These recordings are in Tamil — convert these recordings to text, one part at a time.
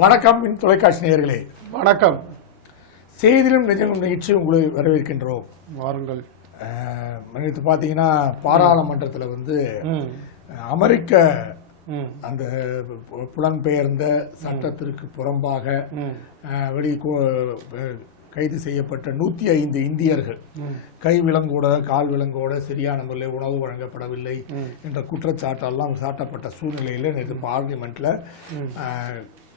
வணக்கம் தொலைக்காட்சி நேயர்களே, வணக்கம். செய்திலும் நிஜமும் நிகழ்ச்சி உங்களை வரவேற்கின்றோம். வாருங்கள். நேற்று பார்த்தீங்கன்னா பாராளுமன்றத்தில் அமெரிக்க அந்த புலம்பெயர்ந்த சட்டத்திற்கு புறம்பாக கைது செய்யப்பட்ட 105 இந்தியர்கள் கை விலங்கோட கால் விலங்கோட சரியான முறையில் உணவு வழங்கப்படவில்லை என்ற குற்றச்சாட்டெல்லாம் சாட்டப்பட்ட சூழ்நிலையில் நேற்று பார்லிமெண்ட்ல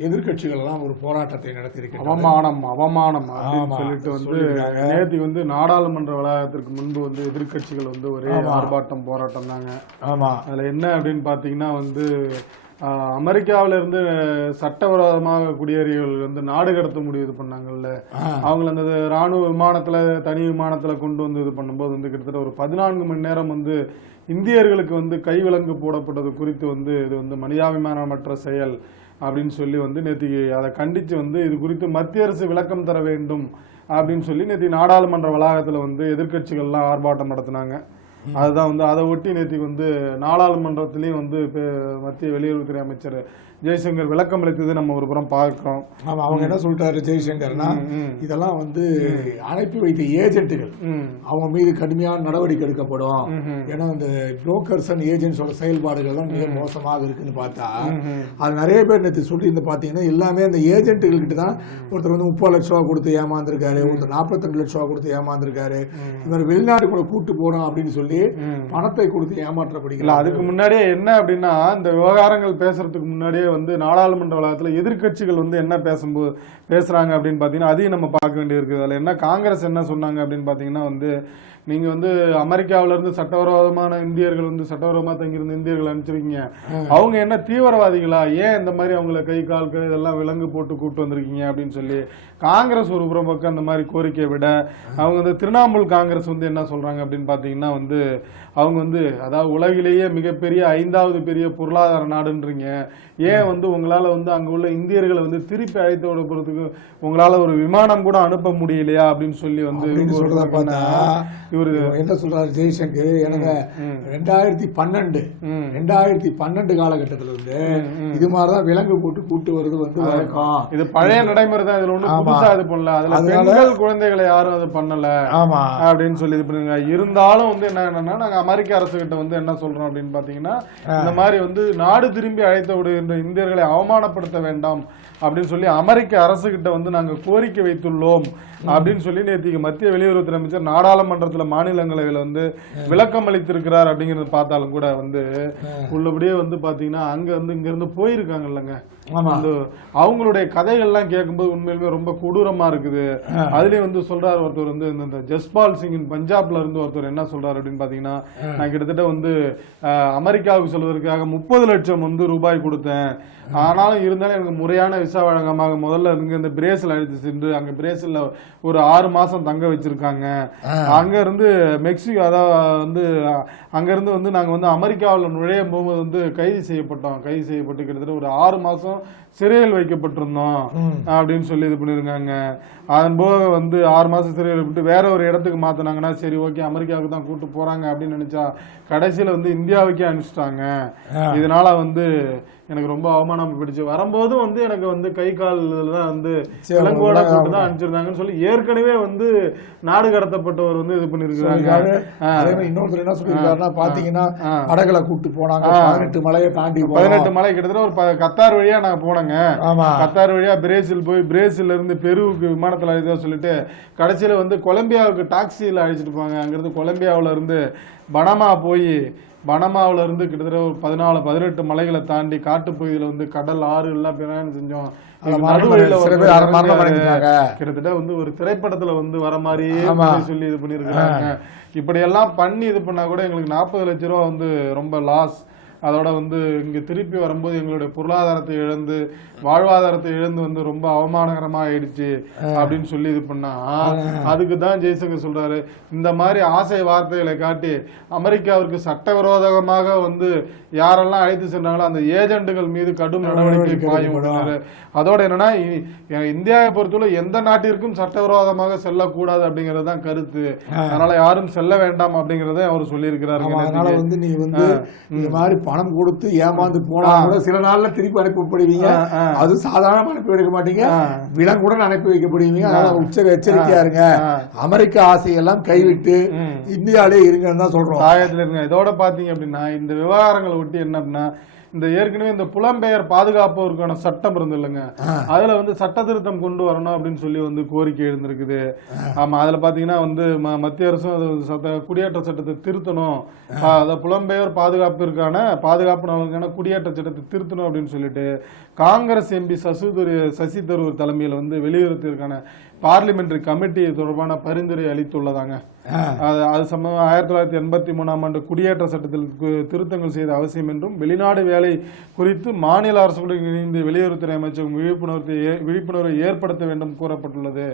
எதிர்கட்சிகள் எல்லாம் ஒரு போராட்டத்தை நடத்தியிருக்கிறாங்க. அவமானம் சொல்லிட்டு நேற்று நாடாளுமன்ற வளாகத்திற்கு முன்பு எதிர்கட்சிகள் ஒரே ஆர்ப்பாட்டம் போராட்டம் தாங்க. ஆமா, அதுல என்ன அப்படின்னு பாத்தீங்கன்னா அமெரிக்காவில இருந்து சட்டவிரோதமாக குடியேறியவர்கள் நாடு கடத்த முடிவு இது பண்ணாங்கல்ல, அவங்களை அந்த ராணுவ விமானத்துல தனி விமானத்துல கொண்டு இது பண்ணும்போது கிட்டத்தட்ட ஒரு 14 மணி நேரம் இந்தியர்களுக்கு கைவிலங்கு போடப்பட்டது குறித்து இது மனிதாபிமானமற்ற செயல் அப்படின்னு சொல்லி நேற்று அதை கண்டிச்சு இது குறித்து மத்திய அரசு விளக்கம் தர வேண்டும் அப்படின்னு சொல்லி நேற்று நாடாளுமன்ற வளாகத்துல எதிர்கட்சிகள்லாம் ஆர்ப்பாட்டம் நடத்தினாங்க. அதுதான் அதை ஒட்டி நேற்று நாடாளுமன்றத்திலையும் மத்திய வெளியுறவுத்துறை அமைச்சர் ஜெய்சங்கர் விளக்கம் அளித்தது நம்ம ஒரு புறம் பார்க்கிறோம். ஆமா, அவங்க என்ன சொல்லிட்டாரு ஜெய்சங்கர்னா, இதெல்லாம் அனுப்பி வைத்த ஏஜென்ட்டுகள் அவங்க மீது கடுமையான நடவடிக்கை எடுக்கப்படும். ஏன்னா இந்த புரோக்கர்ஸ் அண்ட் ஏஜென்ட்ஸோட செயல்பாடுகள் தான் மிக மோசமாக இருக்குன்னு பார்த்தா அது நிறைய பேர் நேற்று சொல்லி பாத்தீங்கன்னா எல்லாமே அந்த ஏஜென்ட்டுகள் கிட்ட தான் ஒருத்தர் 30 லட்சம் ரூபா கொடுத்து ஏமாந்துருக்காரு, ஒருத்தர் 42 லட்சம் ரூபா கொடுத்து ஏமாந்துருக்காரு, இவர் வெளிநாட்டுக்குள்ள கூட்டு போறோம் அப்படின்னு சொல்லி பணத்தை கொடுத்து ஏமாற்றப்படுகிறது. அதுக்கு முன்னாடியே என்ன அப்படின்னா, இந்த விவகாரங்கள் பேசுறதுக்கு முன்னாடியே நாடாளுமன்ற வளாகத்தில் எதிர்கட்சிகள் என்ன பேசுறாங்க அப்படின்னு பாத்தீங்கன்னா அதையும் நம்ம பார்க்க வேண்டியிருக்கு. அதுல என்ன காங்கிரஸ் என்ன சொன்னாங்க அப்படின்னு பாத்தீங்கன்னா நீங்க அமெரிக்காவில இருந்து சட்டவிரோதமான இந்தியர்கள் சட்டவிரோதமா தங்கியிருந்த இந்தியர்கள் அனுப்பிச்சிருக்கீங்க, அவங்க என்ன தீவிரவாதிகளா, ஏன் இந்த மாதிரி அவங்களை கை கால் இதெல்லாம் விலங்கு போட்டு கூட்டு வந்திருக்கீங்க அப்படின்னு சொல்லி காங்கிரஸ் ஒரு புறம் பக்கம் அந்த மாதிரி கோரிக்கையை விட அவங்க திரிணாமுல் காங்கிரஸ் என்ன சொல்றாங்க அப்படின்னு பாத்தீங்கன்னா அவங்க அதாவது உலகிலேயே மிகப்பெரிய 5வது பெரிய பொருளாதார நாடுன்றீங்க, ஏன் உங்களால அங்க உள்ள இந்தியர்களை திருப்பி அழைத்து விட போறதுக்கு உங்களால ஒரு விமானம் கூட அனுப்ப முடியலையா அப்படின்னு சொல்லி இவரு என்ன சொல்றாரு ஜெய்சங்கர், எனக்கு 2012 காலகட்டத்துல இது மாதிரிதான் விலங்கு போட்டு கூட்டு வருது வழக்கம். இது பழைய நடைமுறை தான், இதுல ஒண்ணு புதுசா இது பண்ணல, அதுல பெண்கள் குழந்தைகளை யாரும் அது பண்ணல அப்படின்னு சொல்லி இது பண்ணுங்க. இருந்தாலும் என்னன்னா நாங்க அமெரிக்க அரசு கிட்ட என்ன சொல்றோம் அப்படின்னு பாத்தீங்கன்னா, இந்த மாதிரி நாடு திரும்பி அழைத்து விடுகின்ற இந்தியர்களை அவமானப்படுத்த வேண்டாம் அப்படின்னு சொல்லி அமெரிக்க அரசு கிட்ட நாங்க கோரிக்கை வைத்துள்ளோம் அப்படின்னு சொல்லி நேற்று மத்திய வெளியுறவுத்துறை அமைச்சர் நாடாளுமன்றத்துல மாநிலங்களவையில விளக்கம் அளித்திருக்கிறார். அப்படிங்கறது பார்த்தாலும் கூட உள்ளபடியே பாத்தீங்கன்னா அங்க இங்க இருந்து போயிருக்காங்க இல்லங்க, அவங்களுடைய கதைகள்லாம் கேட்கும்போது உண்மையிலுமே ரொம்ப கொடூரமா இருக்குது. அதுலயும் சொல்றாரு ஒருத்தர் இந்த ஜஸ்பால் சிங் பஞ்சாப்ல இருந்து ஒருத்தர் என்ன சொல்றாரு அப்படின்னு பாத்தீங்கன்னா, நான் கிட்டத்தட்ட அமெரிக்காவுக்கு சொல்வதற்காக 30 லட்சம் ரூபாய் கொடுத்தேன், ஆனாலும் இருந்தாலும் எனக்கு முறையான விசா வழங்கமாக முதல்ல இந்த பிரேசில் அழைத்து சென்று அங்க பிரேசில்ல ஒரு 6 மாசம் தங்க வச்சிருக்காங்க. அங்க இருந்து மெக்சிகோ அதாவது அங்க இருந்து நாங்க அமெரிக்காவில் நுழையும் போகும்போது கைது செய்யப்பட்டு கிட்டத்தட்ட ஒரு 6 மாசம் சிறையில் வைக்கப்பட்டிருந்தோம் அப்படின்னு சொல்லி இது பண்ணிருக்காங்க. அதன் போக 6 மாசம் சிறையில் விட்டு வேற ஒரு இடத்துக்கு மாத்தினாங்கன்னா சரி ஓகே அமெரிக்காவுக்கு தான் கூட்டு போறாங்க அப்படின்னு நினைச்சா கடைசியில இந்தியாவுக்கே அனுப்பிச்சிட்டாங்க. இதனால எனக்கு ரொம்ப அவமானம் பிடிச்சு வரும்போது எனக்கு கை கால் தான் விலங்கோட போட்டு தான் அனுப்பிச்சிருந்தாங்கன்னு சொல்லி ஏற்கனவே நாடு கடத்தப்பட்டவர் இது பண்ணிருக்காங்க. இன்னொருத்தர் என்ன சொல்லிருக்காருன்னா பாத்தீங்கன்னா படகுல கூட்டு போனாங்க, 18 மலையை தாண்டி 18 மலை கிட்டத்தட்ட ஒரு கத்தார் வழியா நாங்க போனோங்க. கத்தார் வழியா பிரேசில் போய் பிரேசில்ல இருந்து பெருவுக்கு விமானத்துல அழைத்தா சொல்லிட்டு கடைசியில கொலம்பியாவுக்கு டாக்ஸியில அழைச்சிட்டு போவாங்க. அங்கிருந்து கொலம்பியாவில இருந்து பனமாவில இருந்து கிட்டத்தட்ட ஒரு 14-18 மலைகளை தாண்டி காட்டு பகுதியில கடல் ஆறு எல்லாம் பிரயாணம் செஞ்சோம். கிட்டத்தட்ட ஒரு திரைப்படத்துல வர மாதிரியே சொல்லி இது பண்ணிருக்காங்க. இப்படி எல்லாம் பண்ணி இது பண்ணா கூட எங்களுக்கு 40 லட்சம் ரூபா ரொம்ப லாஸ். அதோட இங்க திருப்பி வரும்போது எங்களுடைய பொருளாதாரத்தை இழந்து வாழ்வாதாரத்தை இழந்து ரொம்ப அவமானகரமா ஆயிடுச்சு அப்படின்னு சொல்லி இது பண்ணா அதுக்குதான் ஜெய்சங்கர் சொல்றாரு, இந்த மாதிரி ஆசை வார்த்தைகளை காட்டி அமெரிக்காவிற்கு சட்டவிரோதமாக யாரெல்லாம் அழைத்து சென்றாங்களோ அந்த ஏஜென்ட்டுகள் மீது கடும் நடவடிக்கை பாயும். அதோட என்னன்னா இந்தியாவை பொறுத்தவரை எந்த நாட்டிற்கும் சட்டவிரோதமாக செல்லக்கூடாது அப்படிங்கறது தான் கருத்து. அதனால யாரும் செல்ல வேண்டாம் அப்படிங்கறத அவர் சொல்லி இருக்கிறாரு. நீ இந்த மாதிரி பணம் கொடுத்து ஏமாந்து போனா கூட சில நாள்ல திருப்பி அனுப்பப்படுவீங்க. அது சாதாரண அனுப்பி வைக்க மாட்டீங்க, விலங்குடன் அனுப்பி வைக்கப்படுவீங்க. அதனால எச்சரிக்கையா இருங்க. அமெரிக்க ஆசையெல்லாம் கைவிட்டு இந்தியாவிலே இருங்கன்னு தான் சொல்றோம். தாயத்துல இருங்க. இதோட பாத்தீங்க அப்படின்னா இந்த விவகாரங்களை ஒட்டி என்ன அப்படின்னா இந்த ஏற்கனவே இந்த புலம்பெயர் பாதுகாப்போருக்கான சட்டம் இருந்து இல்லைங்க, அதுல வந்து சட்ட திருத்தம் கொண்டு வரணும் அப்படின்னு சொல்லி வந்து கோரிக்கை எழுந்திருக்குது. ஆமா, அதுல பாத்தீங்கன்னா வந்து மத்திய அரசும் குடியேற்ற சட்டத்தை திருத்தணும், புலம்பெயர் பாதுகாப்பு நலனுக்கான குடியேற்ற சட்டத்தை திருத்தணும் அப்படின்னு சொல்லிட்டு காங்கிரஸ் எம்பி சசி தரூர் தலைமையில் வந்து வெளியுறவுத்திற்கான பார்லிமெண்டரி கமிட்டி தொடர்பான பரிந்துரை அளித்துள்ளதாங்க. அது சம்பந்தம் 1983ஆம் ஆண்டு குடியேற்ற சட்டத்தில் திருத்தங்கள் செய்த அவசியம் என்றும் வெளிநாடு வேலை குறித்து மாநில அரசுடன் இணைந்து வெளியுறவுத்துறை அமைச்சகம் விழிப்புணர்வை ஏற்படுத்த வேண்டும் கூறப்பட்டுள்ளது.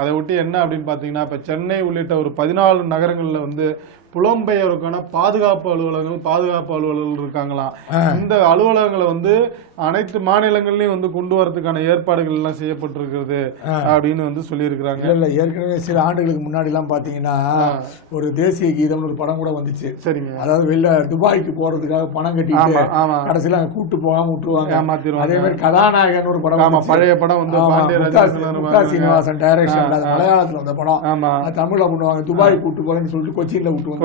அதை ஒட்டி என்ன அப்படின்னு பாத்தீங்கன்னா இப்ப சென்னை உள்ளிட்ட ஒரு 14 நகரங்கள்ல வந்து புலம்பெயருக்கான பாதுகாப்பு அலுவலர்கள் இருக்காங்களாம். இந்த அலுவலகங்களை வந்து அனைத்து மாநிலங்கள்லயும் வந்து கொண்டு வரதுக்கான ஏற்பாடுகள் எல்லாம் செய்யப்பட்டிருக்கிறது அப்படின்னு வந்து சொல்லியிருக்கிறாங்க. இல்ல ஏற்கனவே சில ஆண்டுகளுக்கு முன்னாடி எல்லாம் பாத்தீங்கன்னா ஒரு தேசிய கீதம் ஒரு படம் கூட வந்துச்சு. சரிங்க. அதாவது வெளில துபாய்க்கு போறதுக்காக பணம் கட்டிட்டு கடைசியில அங்க கூட்டு போகாம விட்டுருவாங்க. அதே மாதிரி கதாநாயகன் ஒரு படம், பழைய படம் வந்து சீனிவாசன் டைரக்ஷன், மலையாளத்துல வந்த படம், தமிழ்ல பண்ணுவாங்க. துபாய் கூட்டு போறேன்னு சொல்லிட்டு கொச்சின்ல விட்டுருவாங்க.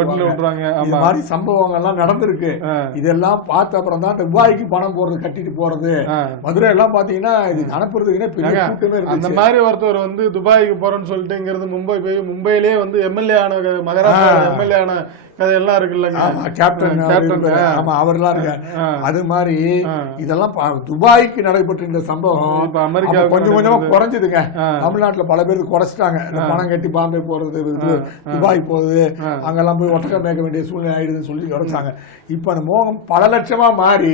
இந்த மாதிரி சம்பவங்கள் எல்லாம் நடந்திருக்கு. இதெல்லாம் பார்த்த அப்புறம் தான் துபாய்க்கு பணம் போறது கட்டிட்டு போறது. மதுரை எல்லாம் பாத்தீங்கன்னா இது அனுப்புறதுக்குன்னே பெரிய கூட்டமே இருக்கு. அந்த மாதிரி ஒருத்தர் வந்து துபாய்க்கு போறேன்னு சொல்லிட்டு இங்கிருந்து மும்பை போய் மும்பையிலேயே வந்து எம்எல்ஏ ஆன மகாராஷ்டிரா எம்எல்ஏ ஆன கதையெல்லாம் இருக்குல்லங்க, கேப்டன் அவர்லாம் இருக்காரு. அது மாதிரி இதெல்லாம் துபாய்க்கு நடைபெற்ற இந்த சம்பவம் அமெரிக்கா கொஞ்சம் கொஞ்சமா குறைஞ்சதுங்க. தமிழ்நாட்டுல பல பேருக்கு குறைச்சிட்டாங்க. பணம் கட்டி பாம்பே போறது, துபாய் போகுது, அங்கெல்லாம் போய் ஒட்டக்க மேய்க்க வேண்டிய சூழ்நிலை ஆயிடுதுன்னு சொல்லி குறைச்சாங்க. இப்ப அந்த மோகம் பல லட்சமா மாறி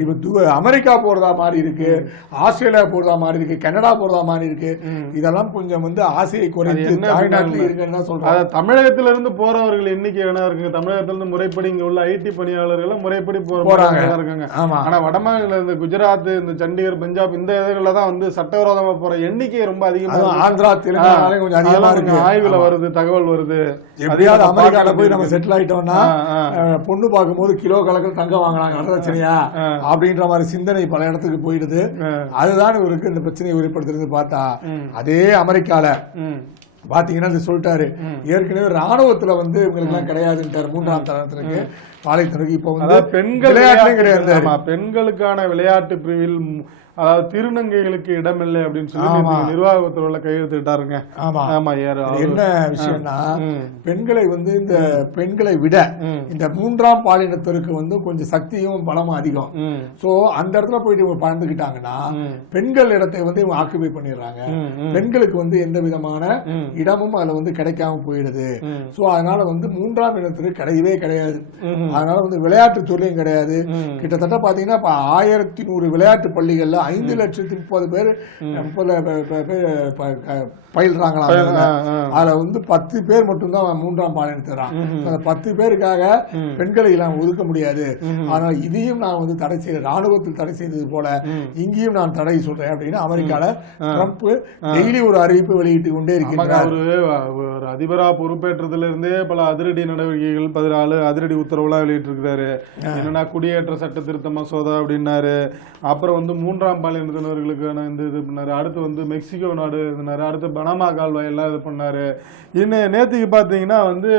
இப்ப அமெரிக்கா போறதா மாறி இருக்கு, ஆஸ்திரேலியா போறதா மாறி இருக்கு, கனடா போறதா மாறி இருக்கு. இதெல்லாம் கொஞ்சம் வந்து ஆசையை குறைத்து தமிழ்நாட்டில் இருக்குன்னு தான் சொல்றாங்க. தமிழகத்தில இருந்து போறவர்கள் எண்ணிக்கை என்ன இருக்கு? தமிழகத்திலிருந்து முறைப்படி இங்க உள்ள ஐடி பணியாளர்கள் முறைப்படி போறாங்க. ஆனா வடமாநில இந்த குஜராத், இந்த சண்டிகர், பஞ்சாப் இந்த இடங்கள்ல தான் வந்து சட்டவிரோதமா போற எண்ணிக்கை ரொம்ப அதிகமா. ஆந்திரா, தெலுங்கானாலே கொஞ்சம் அதிகமா இருக்கு. ஆய்வுல வருது, தகவல் வருது. எப்படியாவது அமெரிக்கால போய் நம்ம செட்டில் ஆயிட்டோம்னா பொண்ணு பார்க்கும்போது கிலோ கணக்கில் தங்கம் வாங்கினாங்க, வரதட்சணையா அப்படின்ற மாதிரி சிந்தனை பல இடத்துக்கு போயிடுது. அதுதான் இவருக்கு இந்த பிரச்சனையை ஏற்படுத்துறது. பார்த்தா அதே அமெரிக்கால பாத்தீங்கன்னா சொல்லிட்டாரு, ஏற்கனவே ராணுவத்துல வந்து இவங்களுக்கு எல்லாம் கிடையாதுன்றாரு. 3ஆம் தரத்திற்கு பாலைத்தனுக்கு இப்ப வந்து பெண்கள் கிடையாது. பெண்களுக்கான விளையாட்டு பிரிவில் அதாவது திருநங்கைகளுக்கு இடமில்லை அப்படின்னு சொல்லி நிர்வாகத்துல கையெழுத்திட்டாருங்க. என்ன விஷயம்னா பெண்களை வந்து இந்த பெண்களை விட இந்த 3ஆம் பாலினத்திற்கு வந்து கொஞ்சம் சக்தியும் பலமும் அதிகம். சோ அந்த இடத்துல போயிட்டு இவங்க பறந்துக்கிட்டாங்கன்னா பெண்கள் இடத்தை வந்து இவங்க ஆக்குபை பண்ணிடுறாங்க. பெண்களுக்கு வந்து எந்த விதமான இடமும் அதுல வந்து கிடைக்காம போயிடுது. சோ அதனால வந்து 3ஆம் இடத்துக்கு கிடையவே கிடையாது. அதனால வந்து விளையாட்டு துறையும் கிடையாது. கிட்டத்தட்ட பாத்தீங்கன்னா 1100 விளையாட்டு பள்ளிகள்ல 5,30,000 பேர் பயில்றாங்களா. அதுல வந்து 10 பேர் மட்டும்தான் 3ஆம் பாலினத்தான். அந்த 10 பேருக்காக பெண்களை எல்லாம் ஒதுக்க முடியாது. அதனால இதையும் நான் வந்து தடை செய்ய, ராணுவத்தில் தடை செய்தது போல இங்கேயும் நான் தடை சொல்றேன் அப்படின்னு அமெரிக்கால ட்ரம்ப் டெய்லி ஒரு அறிவிப்பு வெளியிட்டு கொண்டே இருக்கிறார். ஒரு அதிபரா பொறுப்பேற்றதுல இருந்தே பல அதிரடி நடவடிக்கைகள் 14 அதிரடி உத்தரவுலாம் வெளியிட்டு இருக்கிறாரு. என்னன்னா குடியேற்ற சட்ட திருத்த மசோதா அப்படின்னாரு. அப்புறம் வந்து 3ஆம் பாலினத்தினர்களுக்கான இந்த இது பண்ணாரு. அடுத்து வந்து மெக்சிகோ நாடு இருந்தாரு. அடுத்து பனாமா கால்வாய் எல்லாம் இது பண்ணாரு. இன்னும் நேற்றுக்கு பார்த்தீங்கன்னா வந்து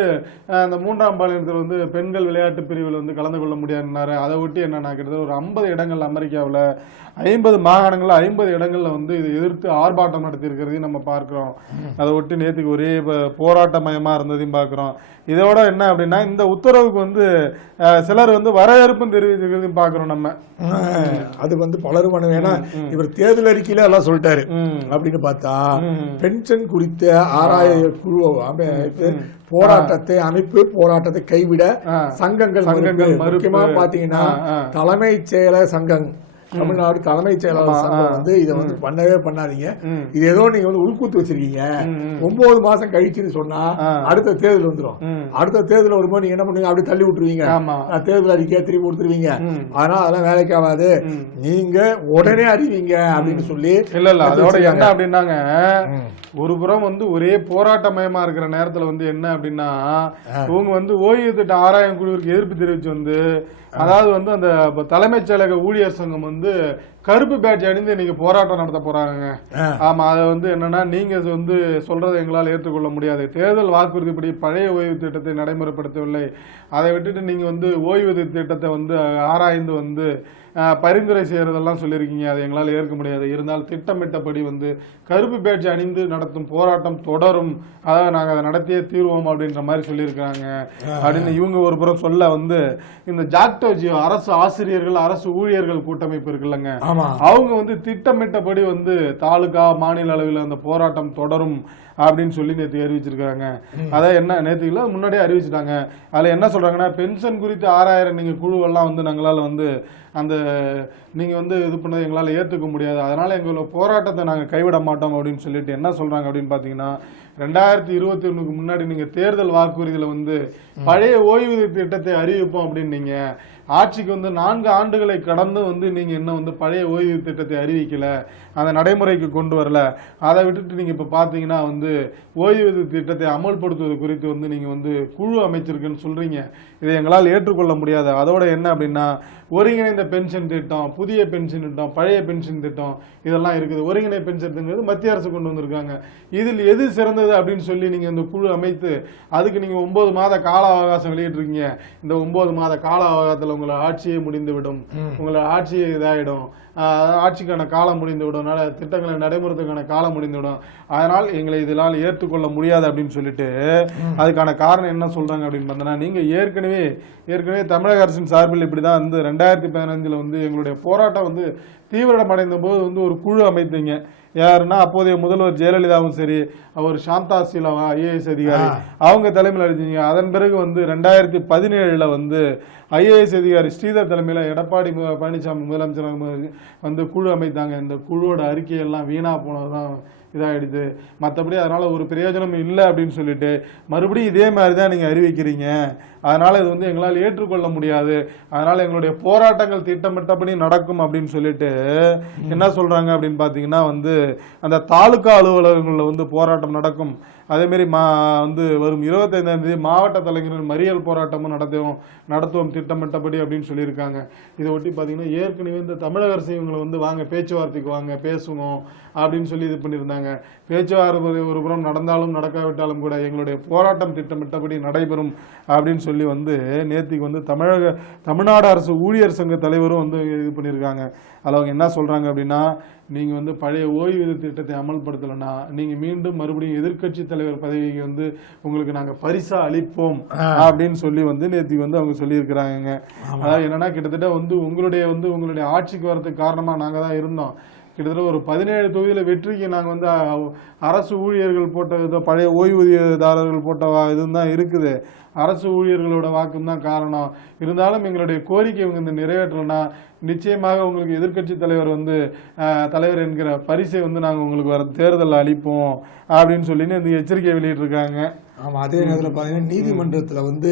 அந்த 3ஆம் பாலினத்தில் வந்து பெண்கள் விளையாட்டு பிரிவில் வந்து கலந்து கொள்ள முடியாதுன்னாரு. அதை ஒட்டி என்னன்னா கிட்டத்தட்ட ஒரு 50 இடங்கள் அமெரிக்காவில் 50 மாகாணங்கள்ல 50 இடங்கள்ல வந்து இதை எதிர்த்து ஆர்ப்பாட்டம் நடத்தி இருக்கிறதையும் நம்ம பார்க்கிறோம். அதை ஒட்டி நேற்றுக்கு ஒரே போராட்டமயமா இருந்ததையும் பார்க்கிறோம். இதோட என்ன அப்படின்னா இந்த உத்தரவுக்கு வந்து சிலர் வந்து வரவேற்பும் தெரிவிச்சிருக்கிறதையும் பார்க்கிறோம். நம்ம அது வந்து பலரும் ஏன்னா இவர் தேர்தல் அறிக்கையில எல்லாம் சொல்லிட்டாரு. அப்படின்னு பார்த்தா பென்ஷன் குறித்த ஆராய குழு போராட்டத்தை கைவிட சங்கங்கள் முக்கியமா பாத்தீங்கன்னா தலைமைச் செயலர் சங்கம், தமிழ்நாடு தலைமைச் செயலாளர் சங்கம் வந்து இதை வந்து பண்ணவே பண்ணாதீங்க. இது ஏதோ நீங்க வந்து உள்கூத்து வச்சிருக்கீங்க. 9 மாசம் கழிச்சுன்னு சொன்னா அடுத்த தேர்தல் வந்துடும். அடுத்த தேர்தல் வரும்போது நீங்க என்ன பண்ணுவீங்க, அப்படி தள்ளி விட்டுருவீங்க. தேர்தல் அறிக்கையா திருப்பி கொடுத்துருவீங்க. அதனால அதெல்லாம் வேலைக்கு ஆகாது, நீங்க உடனே அறிவிங்க அப்படின்னு சொல்லி. இல்ல அதோட என்ன அப்படின்னாங்க, ஒரு புறம் வந்து ஒரே போராட்டமயமா இருக்கிற நேரத்துல வந்து என்ன அப்படின்னா இவங்க வந்து ஓய்வு திட்ட ஆராயம் குழுவிற்கு எதிர்ப்பு தெரிவிச்சு வந்து அதாவது வந்து அந்த தலைமைச் செயலக ஊழியர் சங்கம் வந்து கருப்பு பேட்ச் அணிந்து நீங்க போராட்டம் நடத்த போறாங்க. ஆமா, அது வந்து என்னன்னா நீங்க வந்து சொல்றதை எங்களால் ஏற்றுக்கொள்ள முடியாது. தேர்தல் வாக்குறுதிப்படி பழைய ஓய்வு திட்டத்தை நடைமுறைப்படுத்தவில்லை. அதை விட்டுட்டு நீங்க வந்து ஓய்வூதிய திட்டத்தை வந்து ஆராய்ந்து வந்து பரிந்துரை செய்யறதெல்லாம் சொல்லியிருக்கீங்க. அதை எங்களால் ஏற்க முடியாது. இருந்தால் திட்டமிட்டபடி வந்து கருப்பு பேட்ச் அணிந்து நடத்தும் போராட்டம் தொடரும். அதாவது நாங்கள் அதை நடத்தியே தீர்வோம் அப்படின்ற மாதிரி சொல்லியிருக்காங்க அப்படின்னு இவங்க ஒரு புறம் சொல்ல வந்து இந்த ஜாக்டோஜியோ அரசு ஆசிரியர்கள் அரசு ஊழியர்கள் கூட்டமைப்பு இருக்குல்லங்க, அவங்க வந்து திட்டமிட்டபடி வந்து தாலுகா மாநில அளவில் அந்த போராட்டம் தொடரும் அப்படின்னு சொல்லி நேற்று அறிவிச்சிருக்காங்க. அதான் என்ன நேற்றுல முன்னாடியே அறிவிச்சிட்டாங்க. அதுல என்ன சொல்றாங்கன்னா பென்ஷன் குறித்து 6000 நீங்க குழுவெல்லாம் வந்து நாங்களால வந்து அந்த நீங்க வந்து இது பண்ணதை எங்களால் ஏற்றுக்க முடியாது, அதனால எங்களோட போராட்டத்தை நாங்கள் கைவிட மாட்டோம் அப்படின்னு சொல்லிட்டு என்ன சொல்றாங்க அப்படின்னு பாத்தீங்கன்னா 2021க்கு முன்னாடி நீங்க தேர்தல் வாக்குறுதியில வந்து பழைய ஓய்வூதிய திட்டத்தை அறிவிப்போம் அப்படின்னு நீங்க ஆட்சிக்கு வந்து 4 ஆண்டுகளை கடந்து வந்து நீங்க என்ன வந்து பழைய ஓய்வு திட்டத்தை அறிவிக்கல, அதை நடைமுறைக்கு கொண்டு வரல. அதை விட்டுட்டு நீங்க இப்ப பாத்தீங்கன்னா வந்து ஓய்வூதிய திட்டத்தை அமல்படுத்துவது குறித்து வந்து நீங்க வந்து குழு அமைச்சிருக்குன்னு சொல்றீங்க. இதை எங்களால் ஏற்றுக்கொள்ள முடியாது. அதோட என்ன அப்படின்னா ஒருங்கிணைந்த பென்ஷன் திட்டம், புதிய பென்ஷன் திட்டம், பழைய பென்ஷன் திட்டம் இதெல்லாம் இருக்குது. ஒருங்கிணைந்த பென்ஷன் திட்டம் மத்திய அரசு கொண்டு வந்திருக்காங்க. இதில் எது சிறந்தது அப்படின்னு சொல்லி நீங்க இந்த குழு அமைத்து அதுக்கு நீங்க 9 மாத கால அவகாசம் வெளியிட்டிருக்கீங்க. இந்த 9 மாத கால அவகாசத்துல உங்களை ஆட்சியே முடிந்துவிடும், உங்களை ஆட்சியே இதாயிடும், ஆட்சிக்கான காலம் முடிந்துவிடும், திட்டங்களை நடைமுறைக்கான காலம் முடிந்துவிடும், அதனால் எங்களை இதனால் ஏற்றுக்கொள்ள முடியாது அப்படின்னு சொல்லிட்டு அதுக்கான காரணம் என்ன சொல்றாங்க அப்படின்னு பார்த்தோன்னா நீங்க ஏற்கனவே தமிழக அரசின் சார்பில் இப்படிதான் வந்து 2015 வந்து எங்களுடைய போராட்டம் வந்து தீவிரமடைந்த போது வந்து ஒரு குழு அமைத்தீங்க. யாருன்னா அப்போதைய முதல்வர் ஜெயலலிதாவும் சரி, அவர் சாந்தா சீலாவா ஐஏஎஸ் அதிகாரி அவங்க தலைமையில் அடிச்சீங்க. அதன் பிறகு வந்து 2017 வந்து ஐஏஎஸ் அதிகாரி ஸ்ரீதர் தலைமையில எடப்பாடி பழனிசாமி முதலமைச்சர் வந்து குழு அமைத்தாங்க. இந்த குழுவோட அறிக்கையெல்லாம் வீணா போனதுதான் இதாயிடுது, மற்றபடி அதனால ஒரு பிரயோஜனம் இல்லை அப்படின்னு சொல்லிட்டு மறுபடியும் இதே மாதிரிதான் நீங்க அறிவிக்கிறீங்க. அதனால இது வந்து எங்களால் ஏற்றுக்கொள்ள முடியாது, அதனால எங்களுடைய போராட்டங்கள் திட்டமிட்டபடி நடக்கும் அப்படின்னு சொல்லிட்டு என்ன சொல்றாங்க அப்படின்னு பாத்தீங்கன்னா வந்து அந்த தாலுகா அலுவலகங்கள்ல வந்து போராட்டம் நடக்கும். அதே மாதிரி வந்து வரும் 25ஆம் தேதி மாவட்ட தலைஞர்கள் மறியல் போராட்டமும் நடத்துவோம் திட்டமிட்டபடி அப்படின்னு சொல்லியிருக்காங்க. இதை ஒட்டி பார்த்தீங்கன்னா ஏற்கனவே இந்த தமிழக அரசு இவங்களை வந்து வாங்க பேச்சுவார்த்தைக்கு வாங்க பேசுவோம் அப்படின்னு சொல்லி இது பண்ணியிருந்தாங்க. பேச்சுவார்த்தை ஒரு புறம் நடந்தாலும் நடக்காவிட்டாலும் கூட எங்களுடைய போராட்டம் திட்டமிட்டபடி நடைபெறும் அப்படின்னு சொல்லி வந்து நேற்றுக்கு வந்து தமிழ்நாடு அரசு ஊழியர் சங்க தலைவரும் வந்து இது பண்ணியிருக்காங்க. அதில் அவங்க என்ன சொல்றாங்க அப்படின்னா நீங்க வந்து பழைய ஓய்வூதிய திட்டத்தை அமல்படுத்தலைன்னா நீங்க மீண்டும் மறுபடியும் எதிர்கட்சி தலைவர் பதவிக்கு வந்து உங்களுக்கு நாங்க பரிசா அளிப்போம் அப்படின்னு சொல்லி வந்து நேற்று வந்து அவங்க சொல்லியிருக்கிறாங்க. அதாவது என்னன்னா கிட்டத்தட்ட வந்து உங்களுடைய ஆட்சிக்கு வரதுக்கு காரணமா நாங்க தான் இருந்தோம். கிட்டத்தட்ட ஒரு 17 தொகுதியில வெற்றிக்கு நாங்க வந்து அரசு ஊழியர்கள் போட்ட பழைய ஓய்வூதியதாரர்கள் போட்ட இதுதான் இருக்குது. அரசு ஊழியர்களோட வாக்கும் தான் காரணம். இருந்தாலும் எங்களுடைய கோரிக்கை இவங்க இந்த நிறைவேற்றலன்னா நிச்சயமாக உங்களுக்கு எதிர்கட்சி தலைவர் வந்து தலைவர் என்கிற பரிசை வந்து நாங்க உங்களுக்கு வர தேர்தல் அளிப்போம் அப்படின்னு சொல்லி இந்த எச்சரிக்கை வெளியிட்டிருக்காங்க. ஆமா, அதே நேரத்தில் பாத்தீங்கன்னா நீதிமன்றத்துல வந்து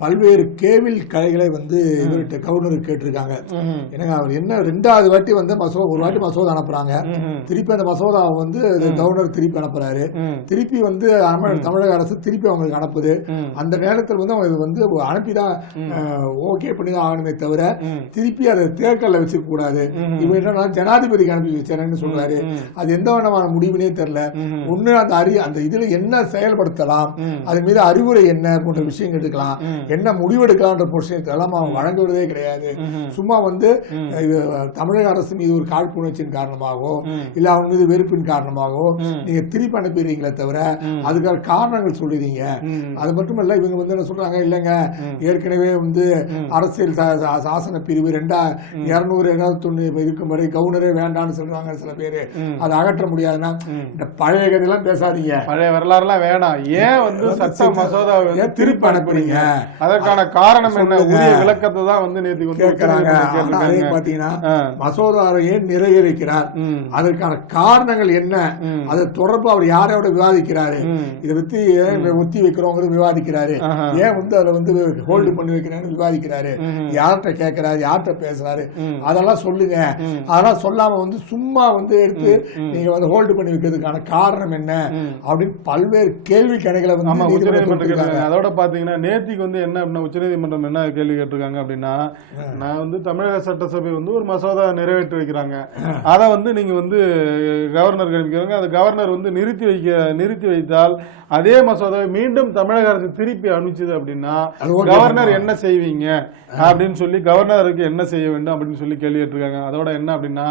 பல்வேறு கேவில் கலைகளை வந்து இவர்கிட்ட கவர்னருக்கு கேட்டிருக்காங்க. எனக்கு அவர் என்ன 2வது வாட்டி வந்து ஒரு வாட்டி மசோதா அனுப்புறாங்க, திருப்பி அந்த மசோதாவை வந்து கவர்னர் திருப்பி அனுப்புறாரு, திருப்பி வந்து தமிழக அரசு திருப்பி அவங்களுக்கு அனுப்புது. அந்த நேரத்தில் வந்து அவங்க வந்து அனுப்பிதான் ஓகே பண்ணிதான் ஆகணுமே தவிர திருப்பி அதை தேர்தலில் வச்சுக்க கூடாது. இவங்க என்ன ஜனாதிபதிக்கு அனுப்பி வச்சாருன்னு சொல்றாரு. அது எந்த விதமான முடிவுனே தெரியல. ஒண்ணு அந்த இதுல என்ன செயல்படுத்தலாம், அது மீது அறிவுரை என்ன போன்ற விஷயங்கள் எடுக்கலாம், என்ன முடிவெடுக்கலான்ற விஷயத்தெல்லாம் அவங்க வழங்குவதே கிடையாது. சும்மா வந்து தமிழக அரசு மீது ஒரு காழ்ப்புணர்ச்சியின் காரணமாகவோ இல்ல அவங்க மீது வெறுப்பின் காரணமாகவோ நீங்க திருப்பி அனுப்பிடுறீங்களே தவிர அதுக்கான காரணங்கள் சொல்லுறீங்க. அது மட்டுமல்ல இவங்க வந்து என்ன சொல்றாங்க, இல்லைங்க ஏற்கனவே வந்து அரசியல் சாசன பிரிவு 200 இருக்கும்படி கவர்னரே வேண்டாம்னு சொல்றாங்க சில பேரு. அதை அகற்ற முடியாதுன்னா இந்த பழைய கதையெல்லாம் பேசாதீங்க, பழைய வரலாறு எல்லாம் வேணாம். ஏன் வந்து சட்ட மசோதாவை திருப்பி அனுப்புறீங்க, அதற்கான காரணம் என்ன, உரிய விளக்கத்தை தான் வந்து நேற்று கேட்கிறாங்க. பாத்தீங்கன்னா மசோதாவை ஏன் நிறைவேறிக்கிறார், அதற்கான காரணங்கள் என்ன, அது தொடர்பு அவர் யாரோட விவாதிக்கிறாரு, இதை பத்தி ஏன் ஒத்தி வைக்கிறோங்கிறது விவாதிக்கிறாரு, ஏன் வந்து அதை வந்து ஹோல்டு பண்ணி வைக்கிறாரு விவாதிக்கிறாரு, யார்கிட்ட கேட்கிறாரு, யார்கிட்ட பேசுறாரு, அதெல்லாம் சொல்லுங்க. அதெல்லாம் சொல்லாம வந்து சும்மா வந்து எடுத்து நீங்க வந்து ஹோல்டு பண்ணி வைக்கிறதுக்கான காரணம் என்ன அப்படின்னு பல்வேறு கேள்வி கணைகளை வந்து உச்சநீதிமன்றம். அதோட பாத்தீங்கன்னா நேத்திக்கு வந்து என்ன அப்படின்னா உச்சநீதிமன்றம் என்ன கேள்வி கேட்டிருக்காங்க அப்படின்னா, நான் வந்து தமிழக சட்டசபை வந்து ஒரு மசோதா நிறைவேற்றி வைக்கிறாங்க, அதை வந்து நீங்க வந்து கவர்னர் கணிக்கிறாங்க, அது கவர்னர் வந்து நிறுத்தி வைத்தால் அதே மசோதாவை மீண்டும் தமிழக அரசு திருப்பி அனுப்பிச்சது அப்படின்னா கவர்னர் என்ன செய்வீங்க அப்படின்னு சொல்லி, கவர்னருக்கு என்ன செய்ய வேண்டும் அப்படின்னு சொல்லி கேள்வி கேட்டிருக்காங்க. அதோட என்ன அப்படின்னா,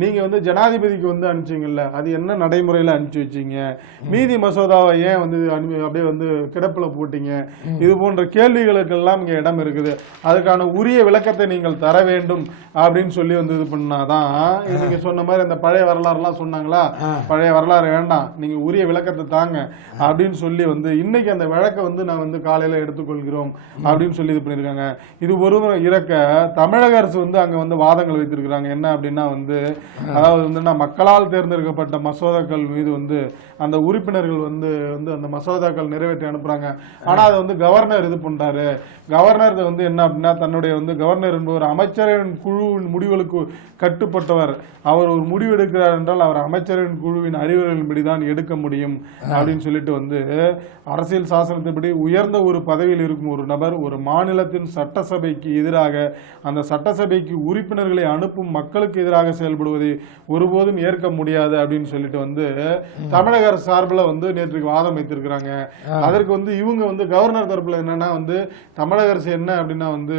நீங்க வந்து ஜனாதிபதிக்கு வந்து அனுப்பிச்சீங்கல்ல, அது என்ன நடைமுறையில அனுப்பிச்சு வச்சீங்க, மீதி மசோதாவை ஏன் வந்து அப்படியே வந்து கிடப்புல போட்டீங்க, இது போன்ற கேள்விகளுக்கெல்லாம் இங்க இடம் இருக்குது, அதுக்கான உரிய விளக்கத்தை நீங்கள் தர வேண்டும் அப்படின்னு சொல்லி வந்து இது பண்ணாதான், நீங்க சொன்ன மாதிரி அந்த பழைய வரலாறு எல்லாம் சொன்னாங்களா, பழைய வரலாறு வேண்டாம், நீங்க உரிய விளக்கத்தை தாங்க அப்படின்னு சொல்லி வந்து இன்னைக்கு அந்த வழக்கை வந்து நான் வந்து காலையில எடுத்துக்கொள்கிறோம் அப்படின்னு சொல்லி இது பண்ணிருக்காங்க. இது ஒருவர் இறக்க தமிழக அரசு வந்து அங்க வந்து வாதங்கள் வைத்திருக்கிறாங்க. என்ன அப்படின்னா வந்து, அதாவது வந்து மக்களால் தேர்ந்தெடுக்கப்பட்ட மசோதாக்கள் மீது வந்து அந்த உறுப்பினர்கள் வந்து அந்த மசோதாக்கள் நிறைவேற்றி அனுப்புறாங்க. ஆனா அதை வந்து கவர்னர் இது பண்றாரு. கவர்னர் வந்து என்ன அப்படின்னா, தன்னுடைய வந்து கவர்னர் என்பவர் அமைச்சரின் குழுவின் முடிவுகளுக்கு கட்டுப்பட்டவர். அவர் ஒரு முடிவு எடுக்கிறார் என்றால் அவர் அமைச்சரின் குழுவின் அறிவுரைகளின்படிதான் எடுக்க முடியும் அப்படின்னு சொல்லிட்டு வந்து அரசியல் சாசனத்தின்படி உயர்ந்த ஒரு பதவியில் இருக்கும் ஒரு நபர் ஒரு மாநிலத்தின் சட்டசபைக்கு எதிராக, அந்த சட்டசபைக்கு உறுப்பினர்களை அனுப்பும் மக்களுக்கு எதிராக செயல்படுவதை ஒருபோதும் ஏற்க முடியாது அப்படின்னு சொல்லிட்டு வந்து தமிழக அரசு சார்பில் வந்து நேற்றுக்கு வாதம் வைத்திருக்கிறாங்க. அதற்கு வந்து இவங்க வந்து கவர்னர் தரப்புல என்னன்னா வந்து, தமிழக அரசு என்ன அப்படின்னா வந்து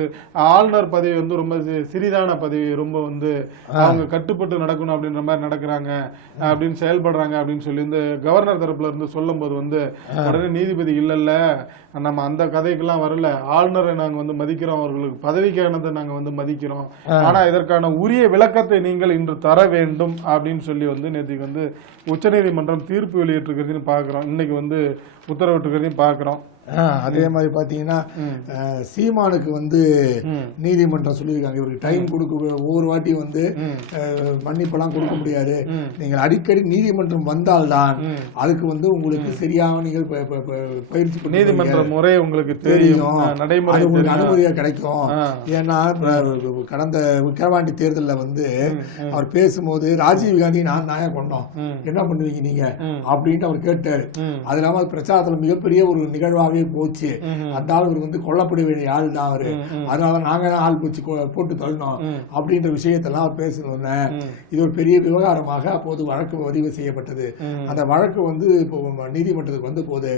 ஆளுநர் பதவி வந்து ரொம்ப சிறிதான பதவி, ரொம்ப வந்து அவங்க கட்டுப்பட்டு நடக்கணும் அப்படின்ற மாதிரி நடக்கிறாங்க அப்படின்னு செயல்படுறாங்க அப்படின்னு சொல்லி இந்த கவர்னர் தரப்புல இருந்து சொல்லும் போது வந்து உடனே நீதிபதி இல்ல நம்ம அந்த கதைக்கெல்லாம் வரல, ஆளுநரை நாங்க வந்து மதிக்கிறோம், அவர்களுக்கு பதவிக்கானதை நாங்க வந்து மதிக்கிறோம், ஆனா இதற்கான உரிய விளக்கத்தை நீங்கள் இன்று தர வேண்டும் அப்படின்னு சொல்லி வந்து நேற்றுக்கு வந்து உச்சநீதிமன்றம் தீர்ப்பு வெளியிட்டிருக்கிறதையும் பார்க்கிறோம், இன்னைக்கு வந்து உத்தரவிட்டிருக்கிறதையும் பார்க்கிறோம். அதே மாதிரி பாத்தீங்கன்னா சீமானுக்கு வந்து நீதிமன்றம் சொல்லியிருக்காங்க, இவருக்கு டைம் கொடுக்க, ஒவ்வொரு வாட்டி வந்து மன்னிப்பெல்லாம் கொடுக்க முடியாது, நீங்கள் அடிக்கடி நீதிமன்றம் வந்தால்தான் அதுக்கு வந்து உங்களுக்கு சரியாக நீங்கள் பயிற்சி நீதிமன்ற முறை உங்களுக்கு தெரியும், நடைமுறை அனுமதியா கிடைக்கும். ஏன்னா கடந்த விக்கிரவாண்டி தேர்தலில் வந்து அவர் பேசும்போது ராஜீவ் காந்தி நாயா கொண்டோம், என்ன பண்ணுவீங்க நீங்க அப்படின்ட்டு அவர் கேட்டாரு. அது இல்லாம பிரச்சாரத்துல மிகப்பெரிய ஒரு நிகழ்வாக போச்சு. அதனால அவர் வந்து கொல்லப்பட வேண்டிய ஆள் தான் அவரு, அதனால நாங்க தான் ஆள் போச்சு போட்டு தள்ளணும் அப்படின்ற விஷயத்தெல்லாம் அவர் பேசணும்னு இது ஒரு பெரிய விவகாரமாக அப்போது வழக்கு பதிவு செய்யப்பட்டது. அந்த வழக்கு வந்து இப்போ நீதிமன்றத்துக்கு வந்த போது